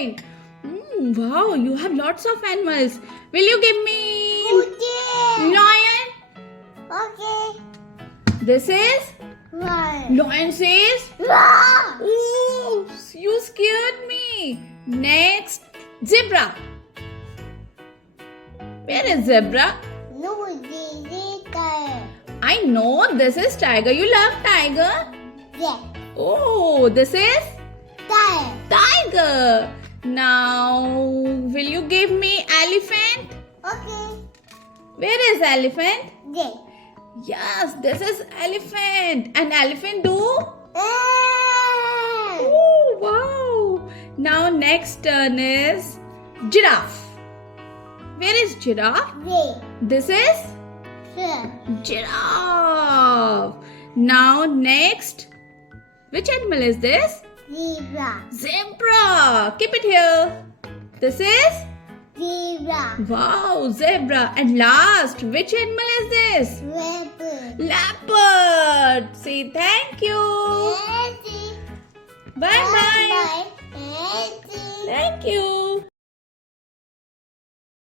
right. Wow, you have lots of animals. Will you give me Okay. lion? Okay. This is One. lion says. Roar. Oh, you scared me. Next, zebra. Where is zebra? No, this is tiger. I know this is tiger. You love tiger? Yes. Oh, this is Tiger. tiger. Now, will you give me elephant? Okay. Where is elephant? Yes. Yes, this is elephant. An elephant do? Ah. Oh, wow. Now, next turn is giraffe. Where is giraffe? Yes. This is Sir. giraffe. Now, next. Which animal is this? Zebra. Zebra. Keep it here. This is? Zebra. Wow, zebra. And last, which animal is this? Leopard. Leopard. Say thank you. Nancy. Bye bye. Bye. Nancy. Thank you.